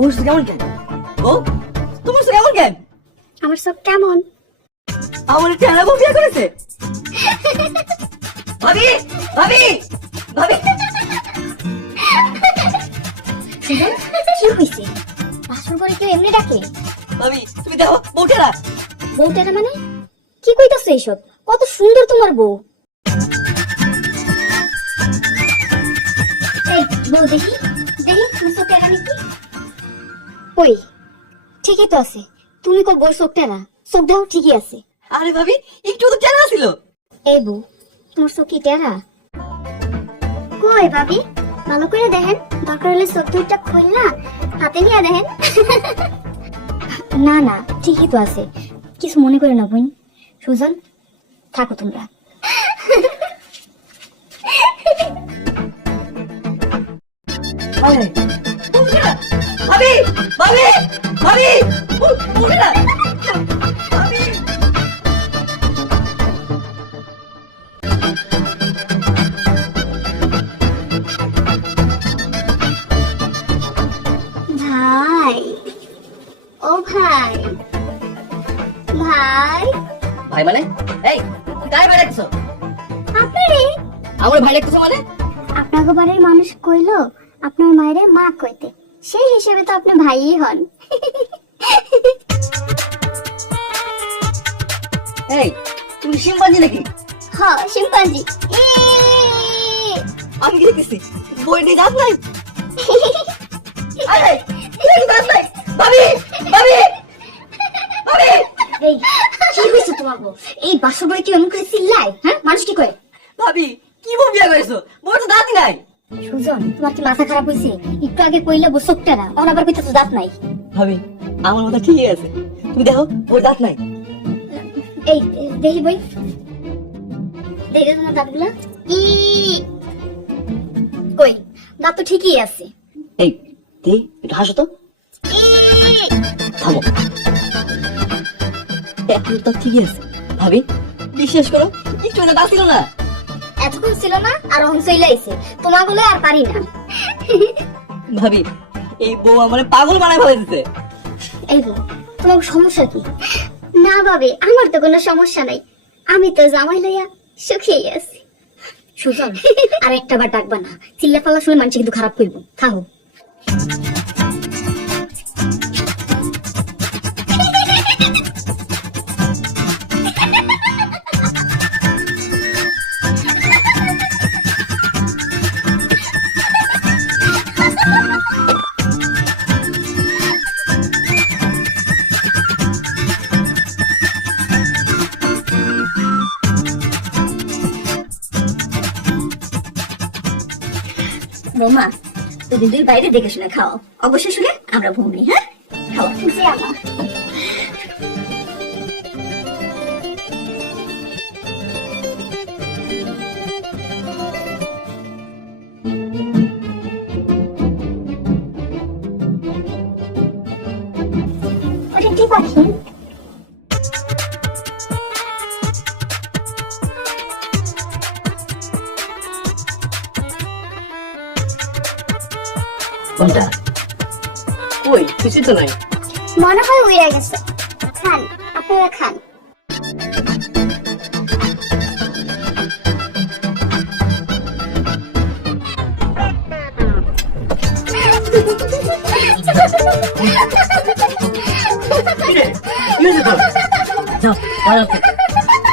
ওর সাথে কেমন কেন? ও তোমার সাথে কেমন কেন? আমার সব কেমন? আমার চেহারা বউ বিয়ে করেছে। ভাবি ভাবি ভাবি সুজন, কি হয়েছে? বাসর করে কেউ এমনি ডাকে? ভাবি তুমি দেখো বউটেরা। বউটারা মানে কি কইতাছো এইসব? কত সুন্দর তোমার বউ। এই বউ দেখি দেখি তুমি চোখটা নাকি? ওই ঠিকই তো আছে। তুমি কো বউ চোখটা না, চোখ দাও ঠিকই আছে। আরে ভাবি একটু তো চেহারা ছিল। এই বউ তোমার চোখ কি টেরা? কই ভাবি ভালো করে দেখেন, দরকার হলে চোখ দুইটা খুলনা হাতে নিয়ে দেখেন। না না ঠিকই তো আছে, কিছু মনে করে না বোন। সুজন থাকো তোমরা। আরে বউটেরা ভাবি ভাবি ভাবি বউটেরা ভাবি। ভাই ও ভাই ভাই ভাই মানে এই কাই ভাই লাগছো? আপনারে আমার ভাই লাগতেছো মানে? আপনাকে বাড়ির মানুষ কইলো আপনার মায়ের মা কইতে, সেই হিসেবে তো আপনি ভাইই হন। এই তুমি শিম্পাঞ্জি নাকি? হ শিম্পাঞ্জি। আমি কি দেখতেছি বই নিয়ে যাস নাই? আরে কি যাস নাই? ভাবি ভাবি ভাবি এই কি হইছে তোমার বউ? এই বাসর বাড়ি কি এমন করে চিল্লায়? হ্যাঁ মানুষ কি কয়? ভাবি কি বউ বিয়ে করেছো? বউর তো দাঁতই নাই। সুজন তোমার কি মাথা খারাপ হইছে? একটু আগে কইলা বউ চোখটা না, আর আবার কইতাছো দাঁত নাই। ভাবি আমার মাথা ঠিকই আছে, তুমি দেখো ওর দাঁত নাই। এই দেখি বই দেখে তোমার দাঁতগুলা কই? দাঁত তো ঠিকই আছে। এই তুই একটু হাসো তো। থামো, এখন তো ঠিকই আছে। ভাবি বিশ্বাস করো একটু না দাঁত ছিল না। এতক্ষণ ছিল না আর অহন চইলা আইছে, তোমাগুলো আর পারি না। ভাবি এই বউ আমার পাগল বানায় ফেলে দিতে। এই বউ তোমার সমস্যা কি? না ভাবি আমার তো কোনো সমস্যা নাই, আমি তো জামাই লইয়া সুখেই আছি। সুজন আর একটা বার ডাকবা না, চিল্লা পাল্লা শুনে মানুষ কিন্তু খারাপ করবো। থাকো। বৌমা দুদিন দুই বাইরে দেখে শুনে খাও, অবশ্যই শুনে আমরা ভূমি। হ্যাঁ খাও। জি আমা। ওটা কি পাখি? কোনটা? ওই কিছু তো নাই। মনে হয় উড়ে গেছে। খান আপনারা খান।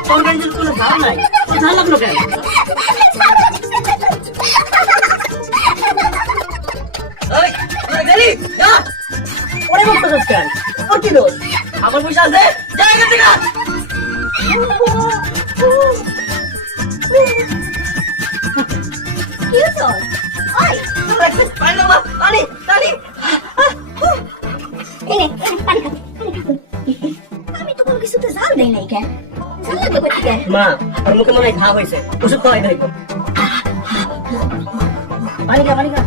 তরকারির কোনো ঝাল নাই, তোর ঝাল লাগলো কেন? আমার পয়সা আছে, জায়গা থেকে কি হতো? ওই পানি পানি। এনে পানি খা, পানি খা। আমি তো কোনো কিছুতে ঝাল দেই নাই কেন? ঝাল লাগবে কই থেকে? মা ওর মুখে মনে হয় ঘা হয়েছে, ওষুধ খাওয়াই দেয়। পানি খা পানি খা।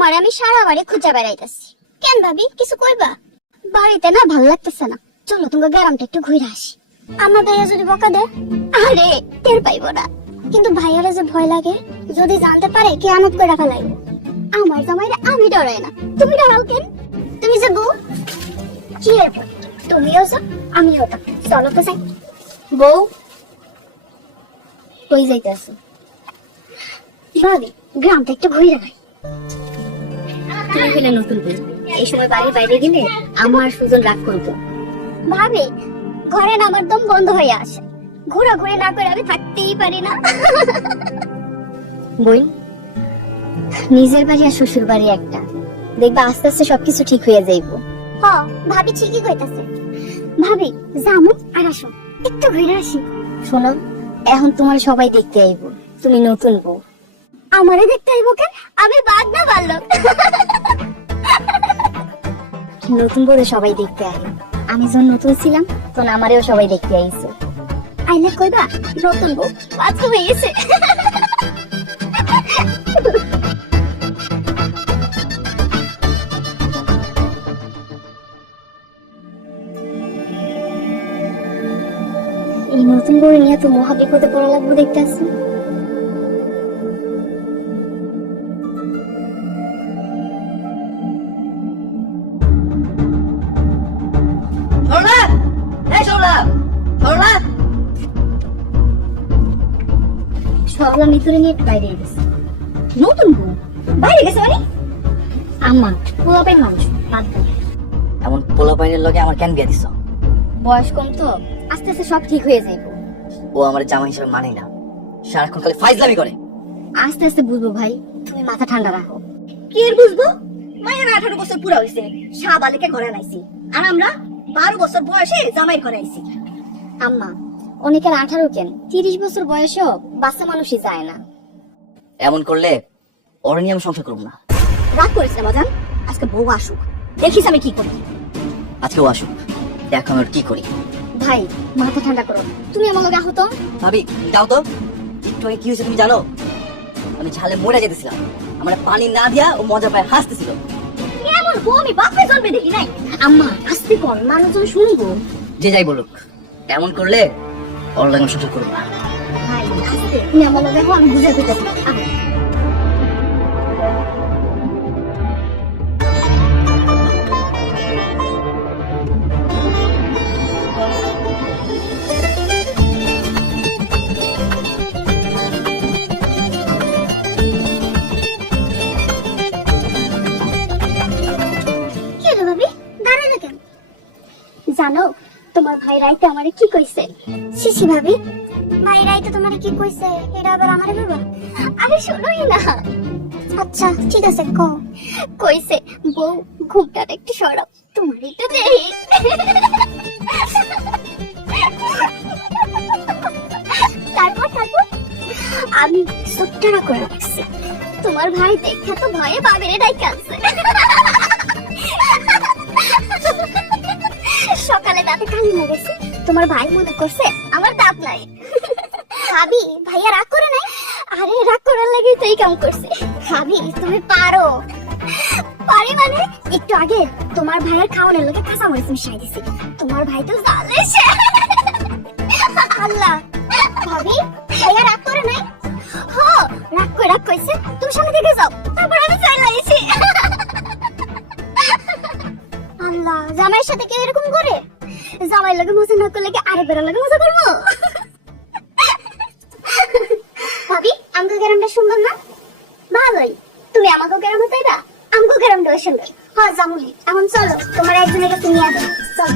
তোমার আমি সারা বাড়ি খুঁজে বেড়াইতেছি। কেন ভাবি কিছু কইবা? বাড়িতে না ভালো লাগতেছে না, চলো তোমার গ্রামটা একটু ঘুরে আসি। আমার ভাইয়া যদি বকা দেয়, আরে টের পাইবো না, কিন্তু ভাইয়ারা যে ভয় লাগে, যদি জানতে পারে কে আমত করে ফেলাইব। আমার জামাইরে আমি ডরাই না, তুমি ডরাও কেন? তুমি যে বউ, কি এর ভয়? তুমিও যাও আমিও তো, চলো তো যাই। বউ কই যাইতেছো? ভাবি গ্রামটা একটু ঘুরে যাই। তুমি হলে নতুন বউ, এই সময় বাড়ির বাইরে গেলে আমার সুজন রাগ করতো। ভাবি ঘরে না আমার দম বন্ধ হয়ে আসে, ঘোরাঘুরি না করে আমি থাকতেই পারি না। বই, নিজের বাড়ি আর শ্বশুর বাড়ি একটা, দেখবা আস্তে আস্তে সবকিছু ঠিক হয়ে যাইব। হ ভাবি ঠিকই কইতাছে। ভাবি জামু আর আসো একটু ঘুরে আসি। শোনো, এখন তোমার সবাই দেখতে আইব, তুমি নতুন বউ। আমারে দেখতে আইব কেন? আমি বাদ না পারলো। নতুন বউরে সবাই দেখতে আইব, আমি যখন নতুন ছিলাম তখন আমারেও সবাই দেখতে আইছে। আইলে কইবা নতুন বউ বাচ্চা হয়ে গেছে। এই নতুন বউ নিয়ে তো মহা বিপদে পড়া লাগবে দেখতেছি। সরলা, এই সরলা, সরলা। সরলা মিতুরে নিয়ে বাইরে গেছে। নতুন বউ বাইরে গেছে মানে? আম্মা পোলাপের মানুষ বাদ দাও। এমন পোলাপাইনের লগে আমার কেন বিয়া দিছ? বয়স কম তো, আস্তে আস্তে সব ঠিক হয়ে যাইব। ও আমার জামাই হিসেবে মানে না, সারাক্ষণ খালি ফাইজলামি করে। আস্তে আস্তে বুঝবো ভাই, তুমি মাথা ঠান্ডা রাখো। কি এর বুঝবো? মায়ের 18 বছর পুরা হইছে, শাহবালিকে ঘরে আনাইছি, আর আমরা 12 বছর বয়সে জামাই ঘরে আইছি। আম্মা অনেকের 18 কেন 30 বছর বয়সেও বাচ্চা মানুষই যায় না। এমন করলে ওর নিয়ে আমি সংসার করবো না। রাগ করিস না বাজান, আজকে বউ আসুক, দেখিস আমি কি করি। আজকেও আসুক, দেখো আমি ওর কি করি। ভাই মাথা ঠান্ডা করো, তুমি আমার লগে আহো তো। ভাবি যাও তো, একটু আগে কি হয়েছে তুমি জানো? আমি ঝালে মরে যেতেছিলাম, আমার পানি না দিয়া ও মজা পায় হাসতেছিল। এমন বউ আমি বাপে জন্মে দেখি নাই। আম্মা আস্তে কর, মানুষজন শুনবো। যে যাই বলুক, এমন করলে ওর লাগে আমি সংসার করবো না। ভাই আস্তে, তুমি আমার লগে আহো, আমি বুঝাই কইতাছি। আহো। জানো তোমার ভাই রাইতে আমারে কি কইছে? শিশি ভাবি ভাই রাইতে তোমারে কি কইছে এটা আবার আমারে বলবা? আরে শুনোই না। আচ্ছা ঠিক আছে কও। কইছে বউ ঘুমটা একটু সরাও, তোমার এটা দেই। তারপর আমি সুট্টারা করে রাখছি, তোমার ভাই দেখে তো ভয়ে বাবেরে ডাইকা আছে। সকালে দাঁতে কালি লেগেছে, তোমার ভাই মনে করছে আমার দাঁত নাই। ভাবি ভাইয়া রাগ করে নাই? আরে রাগ করার লাগেই তো এই কাম করছে। ভাবি তুমি পারো। পারি মানে? একটু আগে তোমার ভাইয়ের খাওয়ানোর লোকে কাঁচা মরিচ মিশাই দিছি, তোমার ভাই তো জ্বালেছে। আল্লাহ ভাবি ভাইয়া রাগ করে নাই? হ্যাঁ রাগ কইছে, তুমি সামনে দিকে যাও, তারপর আমি চলে আইছি। আল্লাহ জামাইয়ের সাথে কেউ এরকম করে? জামাইয়ের লগে মজা না করলে কি আরেক বেড়ার লগে মজা করবো? ভাবি আমগো গ্রামটা সুন্দর না? ভালোই। তুমি আমাকে গ্রামে তাইবা? আমগো গ্রামটা সুন্দর। হ্যাঁ জামুলি, এখন চলো তোমার একজনের কাছে নিয়ে আসো। চলো।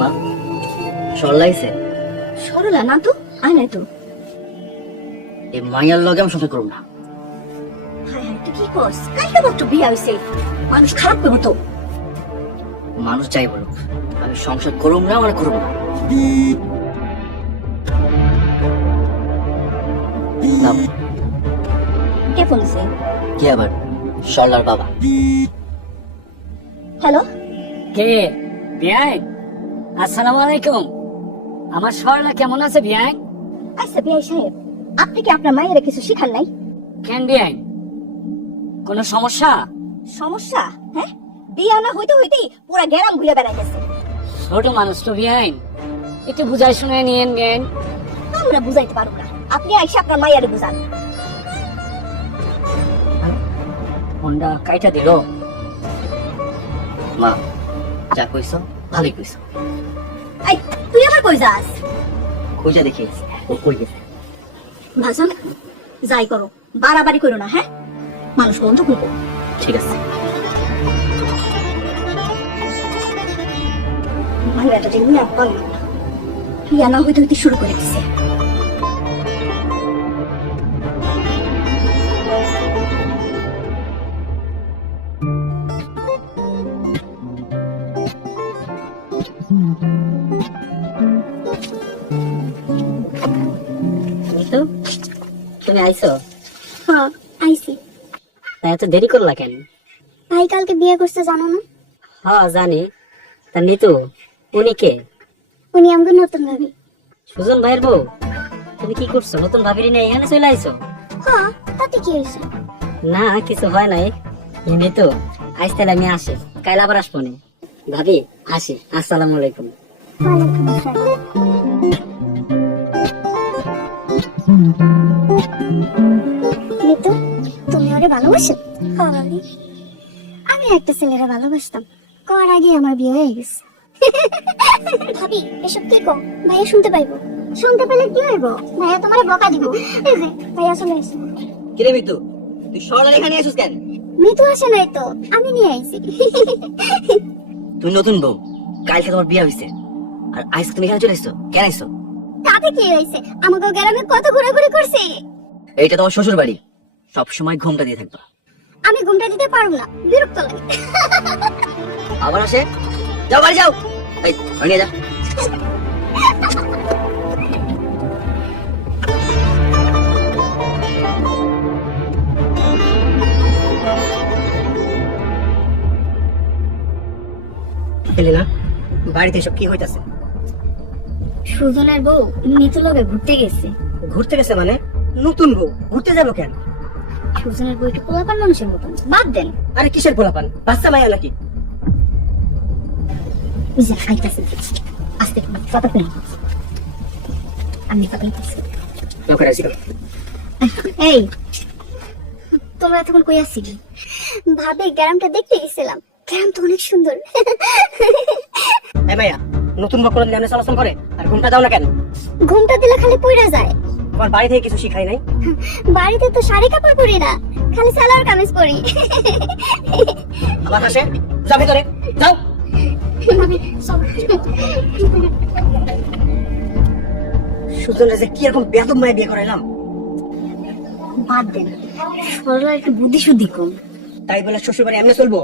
মা সরলাইছে? সরলা না তো, আয় নাই তো। এই মাইয়ার লগে আমি সংসার করবো না। হায় হায় তুই কি করছ? কালকে মাত্র বিয়ে হইছে, মানুষ খারাপ করবো তো। মানুষ যাই বলুক, আমি সংসার করুম না, মানে করবো না। নাও। কে ফোন দিছে? কি আবার? সরলার বাবা। হ্যালো, কে? বিয়াই, আসসালামু আলাইকুম। আমার সরলা কেমন আছে বিয়াই? আচ্ছা বিআই সাহেব, আপনি কি আপনার মায়ের কিছু শিখান নাই? কেন বিয়াই, কোনো সমস্যা? সমস্যা? হ্যাঁ, বিয়া না হইতে হইতেই পুরা গ্রাম ঘুরে বেড়াইতেছে। ছোট মানুষ তো বিয়াই, একটু বুঝাই শুনে নিয়েন বিয়াই। আমরা বুঝাইতে পারব না, আপনি আইসা আপনার মায়ের বুঝান। ফোনটা কাইটা দিল। মা, যা কইছো ভালোই কইছো। এই, তুই আবার কই যাস? কইজা দেখিয়েছি ও কই গেছে। ভাষণ যাই করো, বাড়াবাড়ি করো না, হ্যাঁ? মানুষ বন্ধ করবো। ঠিক আছে। ভাইয়াটা যে নিয়ে পারলাম না, বিয়া না হইতে হইতে শুরু করে দিছে। তো তুমি আইছো? হ্যাঁ, আইছি। তা এত দেরি করলা কেন? ভাই কালকে বিয়ে করতে জানো না? হ্যাঁ জানি। তা নিতু উনি কে? উনি আমাকে নতুন ভাবি। সুজন ভাইয়ের বউ? তুমি কি করছো, নতুন ভাবিরি নিয়ে এখানে চলে আইছো? হ্যাঁ, তাতে কি হয়েছে? না কিছু হয় নাই। এমনি তো আজ তাহলে আমি আসি, কাল আবার আসবো নি। ভাবি আসি, আসসালামু আলাইকুম। ওয়ালাইকুম আসসালাম। মিতু, তুমি ওরে ভালোবাসো? হ্যাঁ ভাবি, আমি একটা ছেলেরে ভালোবাসতাম, কর আগে আমার বিয়ে হয়ে গেছে। ভাবি এসব কি কও? ভাইয়া শুনতে পাইবো। শুনতে পেলে কি হইব? ভাইয়া তোমারে বকা দিব। এই যে ভাইয়া চলে এসে। কিরে মিতু, তুই সরলার এখানে আসিস কেন? মিতু আসে নাই তো, আমি নিয়ে আইছি। তুই নতুন বউ, কালকে তোমার বিয়ে হইছে আর আজকে তুমি এখানে চলে এসছো কেন? আইছো? তাতে কি হয়েছে? আমাকে গ্রামে কত ঘোরাঘুরি করছে। এইটা তোমার শ্বশুর বাড়ি, সব সময় ঘুমটা দিয়ে থাকবা। আমি ঘুমটা দিতে পারবো না, বিরক্ত লাগে। আবার আসে, যাও বাড়ি যাও। এই ঘরে নিয়ে যা। এলিনা, বাড়িতে এসব কি হইতাছে? সুজনের বউ মিতু লগে ঘুরতে গেছে। ঘুরতে গেছে মানে? নতুন বউ ঘুরতে যাবো কেন? সুজনের বউ একটু পোলাপান মানুষের মতন, বাদ দেন। আরে কিসের পোলাপান, বাচ্চা মাইয়া নাকি? ওই যে খাইতেছে, আস্তে করে কথা কই। আমি কথা কইতেছি। লোকের আসি। এই, তোমরা এতক্ষণ কই আসছিলে? ভাবি গ্রামটা দেখতে গেছিলাম, গ্রাম তো অনেক সুন্দর। এই মাইয়া, নতুন বউ কোনদিন এমনি চলাচল করে আর ঘুমটা দাও না কেন? ঘুমটা দিলে খালি পইরা যায়। তোমার বাড়ি থেকে কিছু শিখাই নাই? বাড়িতে তো শাড়ি কাপড় পরি না, খালি সালোয়ার কামিজ পরি। আমার হাসে, যাও ভিতরে যাও। সুজনের যে কি এরকম বেয়াদব মায়া বিয়ে করাইলাম। বাদ দেন, সরলা একটু বুদ্ধি শুদ্ধি কম। তাই বলে শ্বশুর বাড়ি এমনি চলবো?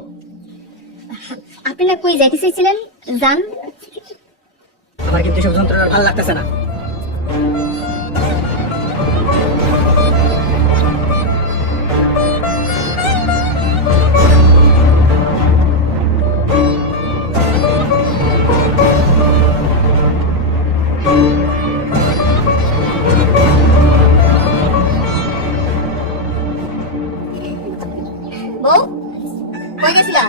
আপনি না কই যাইতে চাইছিলেন, যান। আমার কিন্তু এসব যন্ত্রণা ভালো লাগতেছে না। বউ কই গেছিলা?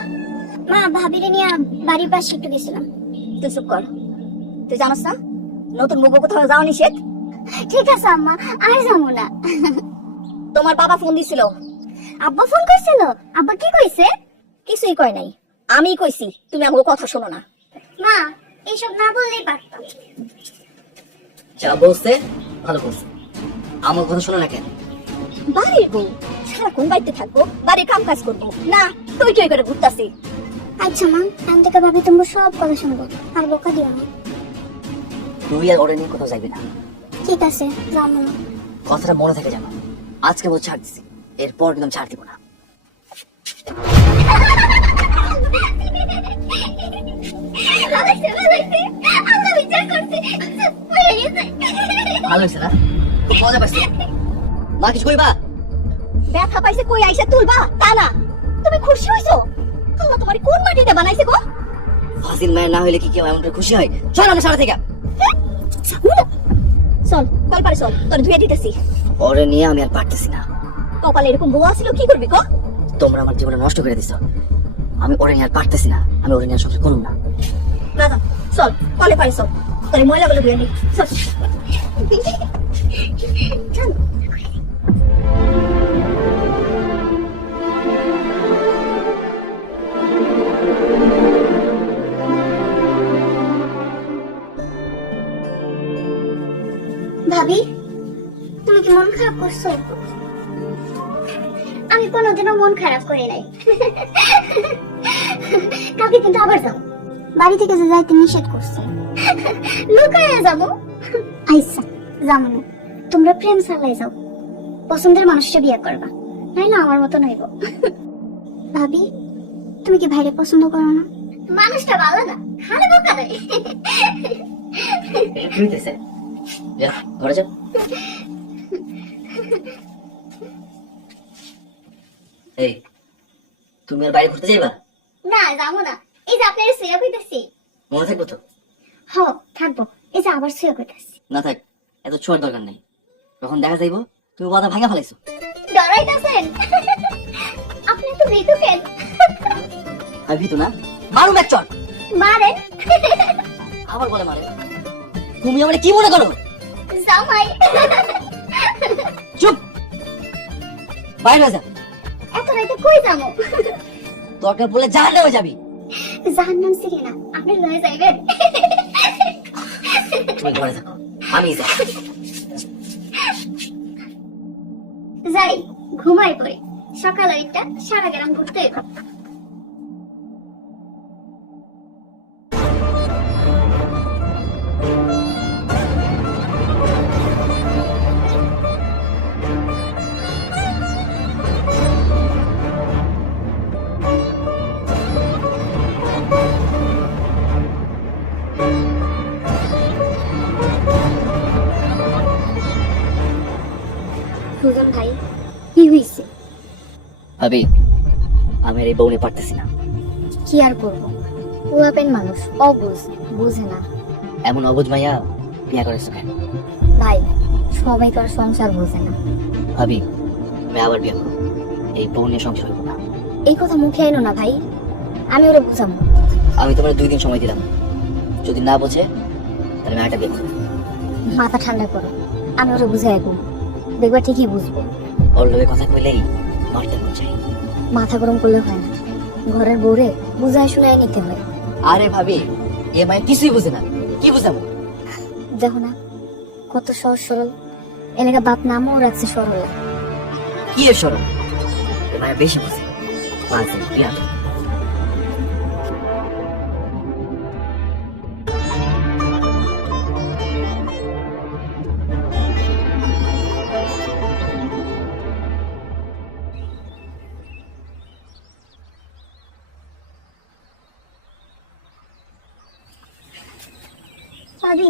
মা, ভাবিরে নিয়ে বাড়ির পাশে একটু গেছিলাম। তুই চুপ কর, তুই জানোস না নতুন বউ কোথাও যাও নিষেধ। ঠিক আছে আম্মা, আর যাবো না। তোমার বাবা ফোন দিছিল। আব্বা ফোন করছিল? আব্বা কি কইছে? কিছুই কয় নাই, আমি কইছি তুমি আমার কথা শোনো না। মা, এইসব না বললেই পারতাম। যা বলছে ভালো বলছে, আমার কথা শোনো না কেন? বাড়ির বউ সারাক্ষণ বাড়িতে থাকবো, বাড়ির কাম কাজ করবো না, তুই তুই করে ঘুরতাছি। আচ্ছা মা, আমি থেকে ভাবি তোমার সব কথা শুনবো, আর বোকা দিও না। তুই আর ওরে নিয়ে কোথাও যাইবি না। ঠিক আছে, যাবো না। কথাটা মনে থাকে জানো, আজকে বল ছাড় দিছি, এরপর কিন্তু আমি ছাড় দিব না। ভালো হয়েছে না? খুব মজা পাইছি। মা কিছু কইবা? ব্যথা পাইছে কই আইসা তুলবা তা না, তুমি খুশি হইছো? আল্লাহ তোমার কোন মাটিতে বানাইছে গো? ফাজিল মায়ের না হইলে কি কেউ এমন করে খুশি হয়? চল আমরা সারা থেকে। চল কল পারে চল, তোর ধুয়ে দিতেছি। ওরে নিয়ে আমি আর পারতেছি না। কপালে এরকম বউ ছিল কি করবি গো? তোমরা আমার জীবনে নষ্ট করে দিছো। আমি ওরে নিয়ে আর পারতেছি না, আমি ওরে নিয়ে আর সংসার করব না। না না চল কলে পারে চল, তোর ময়লাগুলো ধুয়ে নি চল। চল। ভাবি তুমি কি মন খারাপ করছো? আমি কোনোদিনও মন খারাপ করি নাই। কালকে কিন্তু আবার যাও, বাড়ি থেকে যে যাইতে নিষেধ করছে। লুকায়া যাবো? আইসা যাবো না, তোমরা প্রেম চালাই যাও, পছন্দের মানুষটা বিয়ে করবা, নাইলে আমার মতো নইব। ভাবি তুমি কি ভাইরে পছন্দ করো না? মানুষটা ভালো না, খালি বোকা দেয়। কি হইতেছে? যা ঘরে যা। এই তুমি আর বাইরে ঘুরতে যাইবা? না যাবো না, এই যে আপনার শুয়ে কইতাছি। মনে থাকবো তো? হ থাকবো, এই যে আবার শুয়ে কইতাছি। না থাক, এত ছোঁয়ার দরকার নেই। যখন দেখা যাইবো তুমি বাধা ভাঙা ফেলাইছো। ডরাইতাছেন? আপনি তো ভীতু কেন? আমি ভীতু না, মারুম এক চড়। মারেন। আবার বলে মারে। তুমি আমারে কি মনে করো? জামাই। চুপ, বাইরে যা। এত রাতে কই যাবো? দরকার পড়লে জাহান্নামে যাবি। জাহান্নাম সিরি না, আপনি লয়ে যাইবেন। তুমি ঘরে থাকো, আমি যাই। যাই ঘুমাই পড়ি, সকাল 8টা সারা গ্রাম ঘুরতে হইব। সুজন ভাই কি হইছে? ভাবি আমি আর এই বউ নিয়ে পারতেছি না। কি আর করবো, পুরাপেন মানুষ, অবুঝ, বুঝে না। এমন অবুঝ মাইয়া বিয়া করেছো কেন? ভাই সবাই তো আর সংসার বোঝে না। ভাবি আমি আবার বিয়া করবো, এই বউ নিয়ে সংসার করবো না। এই কথা মুখে আইনো না ভাই, আমি ওরা বুঝাবো। আমি তোমার 2 দিন সময় দিলাম, যদি না বোঝে তাহলে আমি একটা বিয়ে করবো। মাথা ঠান্ডা করো, আমি ওরা বুঝাই দেবো, দেখবা ঠিকই বুঝবো। ওর লোকে কথা কইলেই মারতে মন চাই। মাথা গরম করলে হয় না, ঘরের বউরে বুঝাই শুনাই নিতে হয়। আরে ভাবি এ মায়ের কিছুই বুঝে না, কি বুঝাবো? দেখো না কত সহজ সরল, এলাকা বাপ নামও রাখছে সরল। কি এর সরম? এ মায়ের বেশি বুঝে, বাজে বিয়া। আদি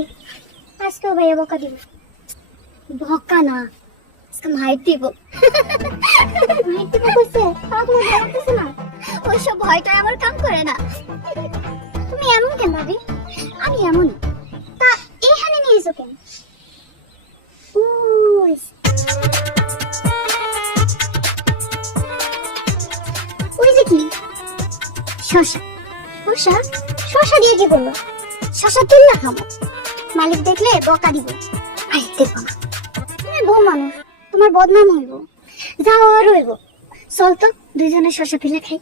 আজকেও ভাইয়া বকা দিব। বকা না, আজকে মাইর দিব। মাইর দিব কইছে, তাও তোমার ভয় লাগতেছে না? ওইসব ভয়টা আমার কাম করে না। তুমি এমন কেন ভাবি? আমি এমন তা এখানে নিয়ে এসো কেন? ওই ওই যে কি শশা, শশা শশা দিয়ে কি করলো? শশা তুললা খাবো, মালিক দেখলে বকা দিব। আই দেখো না, তুমি বউ মানুষ, তোমার বদনাম হইব, যাও আর হইব। চল তো দুইজনে শশা তুলে খাই।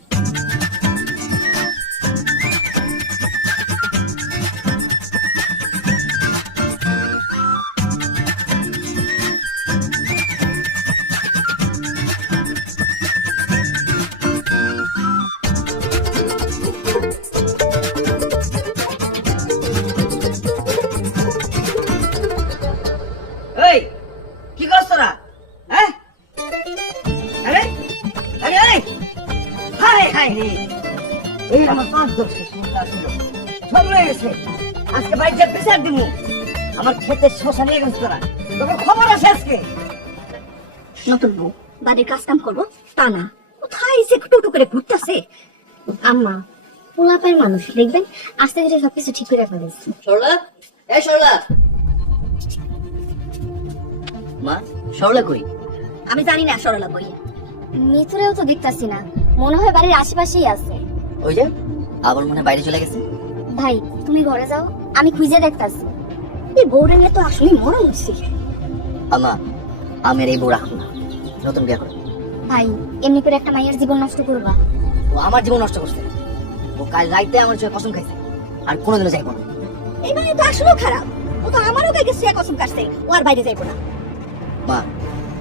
এই কি করছ তোরা? হ্যাঁ আরে আরে আরে হাই হাই রে, এই আমার 5-10 সন্তান ছিল, সব রয়ে গেছে। আজকে বাড়িতে বিচার দিব। আমার ক্ষেতের শশা নিয়ে গেছ তোরা, তোর খবর আছে আজকে। নতুন বউ বাড়ির কাজ কাম করবো তা না, কোথায় সে টোটো করে ঘুরতেছে। আম্মা পোলাপের মানুষ, দেখবেন আস্তে ধীরে সবকিছু ঠিক করে ফেলেছি। সরলা, এই সরলা। মা, সরলা কই? আমি জানি না সরলা বই, মিথুরেও তো দেখতাছি না, মনে হয় বাড়ির আশেপাশেই আছে। ওই যে আবার মনে হয় বাইরে চলে গেছে। ভাই তুমি ঘরে যাও, আমি খুঁজে দেখতাছি। এই বউরে নিয়ে তো আসলে মরণ হচ্ছে। আমা, আমি আর এই বউ রাখবো না, নতুন বিয়ে করবো। ভাই এমনি করে একটা মায়ের জীবন নষ্ট করবা? ও আমার জীবন নষ্ট করছে। ও কাল রাইতে আমার চোখে কসম খাইছে, আর কোনোদিনও যাইবো না। এই মানে তো আসলেও খারাপ, ও তো আমারও গায়ে গেছে কসম কাটছে, ও আর বাইরে যাইবো না। মা,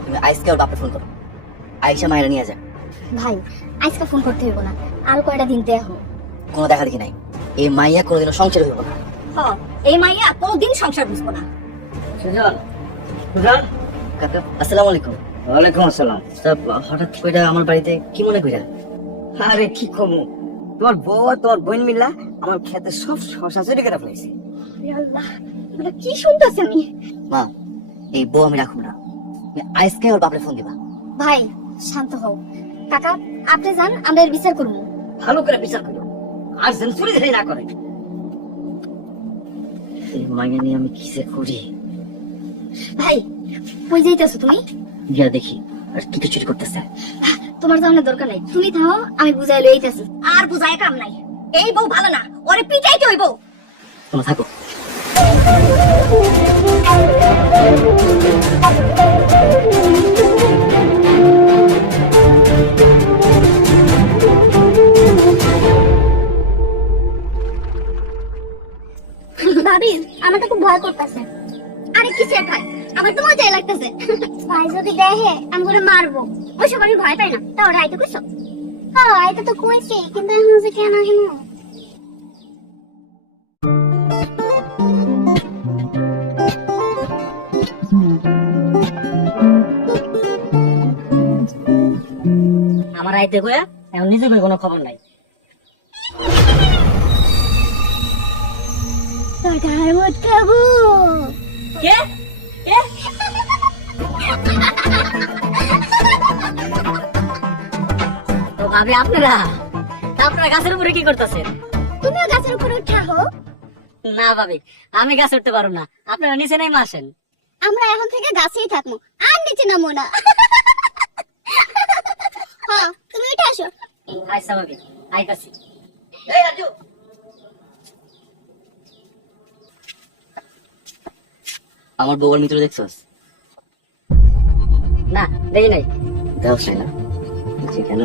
তুমি আইসকে ওর বাপে ফোন করো, আইসা মায়েরা নিয়ে যায়। ভাই আজকে ফোন করতে হইব না, আর কয়টা দিন দেখো। কোনো দেখা দেখি নাই, এই মাইয়া কোনোদিনও সংসার হইব না। হ্যাঁ, এই মাইয়া কোনদিন সংসার বুঝবো না। সুজন, সুজন। কাকা, আসসালামু আলাইকুম। ওয়ালাইকুম আসসালাম। তা হঠাৎ কইরা আমার বাড়িতে কি মনে কইরা? আরে কি কমু, তোমার বউ আর তোমার বোন মিল্লা আমার খেতে সব শশা চুরি করে ফেলেছে। আরে আল্লাহ, এগুলো কি শুনতেছি আমি? মা, এই বউ আমি রাখবো না, তুমি আইসকে ওর বাপরে ফোন দিবা। ভাই শান্ত হও। কাকা আপনি যান, আমরা এর বিচার করবো। ভালো করে বিচার করো, আর যেন চুরি ধরে না করে। এই মাইয়া নিয়ে আমি কিসে করি? ভাই কই যাইতেছো তুমি? গিয়া দেখি আর কি তো চুরি করতেছে। তোমার যাওয়ার দরকার নাই, তুমি থাও, আমি বুঝাই লইতেছি। আর বুঝায় কাম নাই, এই বউ ভালো না, ওরে পিটাইতে হইব। তোমরা থাকো। ভাবি আমার তো খুব ভয় করতেছে। আরে কিসের ভয়, আমার তো মজাই লাগতেছে। ভাই যদি দেখে আমি করে মারবো, ওইসব আমি ভয় পাই না। তাও রাইতে কইছো? হ্যাঁ রাইতে তো কইছি, কিন্তু এখন যে কেন আহিন? আমার আইতে কইয়া এখন নিজে কই কোনো খবর নাই। তোর গায়ের মত খাবো। কে কে? তো ভাবি আপনারা আপনারা গাছের উপরে কি করতেছেন? তুমিও গাছের উপরে উঠাও। না ভাবি, আমি গাছ উঠতে পারবো না, আপনারা নিচে নাই আসেন। আমরা এখন থেকে গাছেই থাকবো, আর নিচে নামো না। হ্যাঁ তুমি উঠে আসো। আচ্ছা ভাবি, আইতাছি। এই রাজু, আমার বউর মিত্র দেখছস? না, দেখি নাই। দেওয়া না কেন?